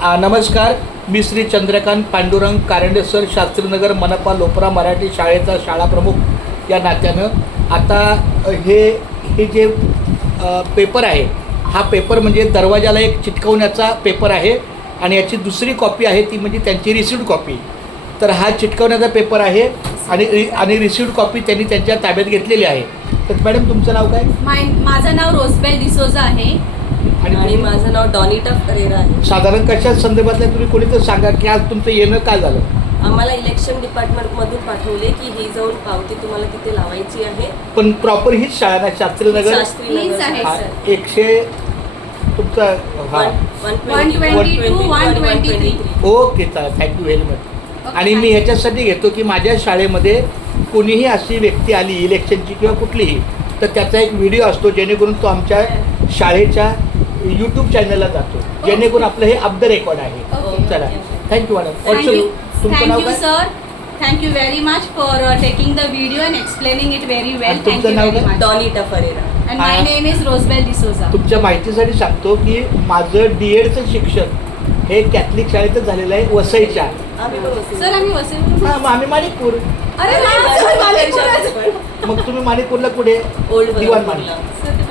नमस्कार, मी श्री चंद्रकांत पांडुरंग कारंडे सर, शास्त्रीनगर मनपा लोपरा मराठी शाळेचा शाळाप्रमुख या नात्यानं आता हे जे पेपर आहे, हा पेपर म्हणजे दरवाजाला एक चिटकवण्याचा पेपर आहे आणि याची दुसरी कॉपी आहे ती म्हणजे त्यांची रिसिव्ड कॉपी. तर हा चिटकवण्याचा पेपर आहे आणि रिसिव्ड कॉपी त्यांनी त्यांच्या ताब्यात घेतलेली आहे. तर मॅडम तुमचं नाव काय? माझं नाव रोजबेल डिसोजा आहे आणि माझं नाव डॉनिटा फरेरा आहे. साधारण कशा संदर्भातल्या तुम्ही कोणी तर सांगा की आज तुमचं येणं काय झालं? आम्हाला इलेक्शन डिपार्टमेंटमधून पाठवले की ही जाऊन पावती तुम्हाला तिथे लावायची आहे. पण प्रॉपर हीच शाळा ना, शास्त्रीनगर शास्त्रीनगर आहे सर. 100 तुमचा हां 122 123. ओके, चालेल, थँक्यू व्हेरी मच. आणि मी ह्याच्यासाठी घेतो की माझ्या शाळेमध्ये कोणीही अशी व्यक्ती आली इलेक्शनची किंवा कुठलीही, तर त्याचा एक व्हिडिओ असतो जेणेकरून तो आमच्या शाळेच्या यूट्यूब चॅनलला जातो, जेणेकरून आपलं हे ऑफ द रेकॉर्ड आहे. चला, थँक्यू मॅडम. तुमचं नाव थँक्यू काय? Sir, thank you very much for taking the video and explaining it very well. तुमचं नाव काय? Donita Ferreira and my name is Rosebel D'Souza. तुमच्या माहितीसाठी सांगतो की माझं DEDचं शिक्षण हे कॅथलिक शाळेतच झालेलं आहे, वसईच्या. सर आम्ही वसई. हां, मग आम्ही माणिकपूर. अरे मग तुम्ही माणिकपूरला कुठे? ओल्ड दिवाण माणिक. सर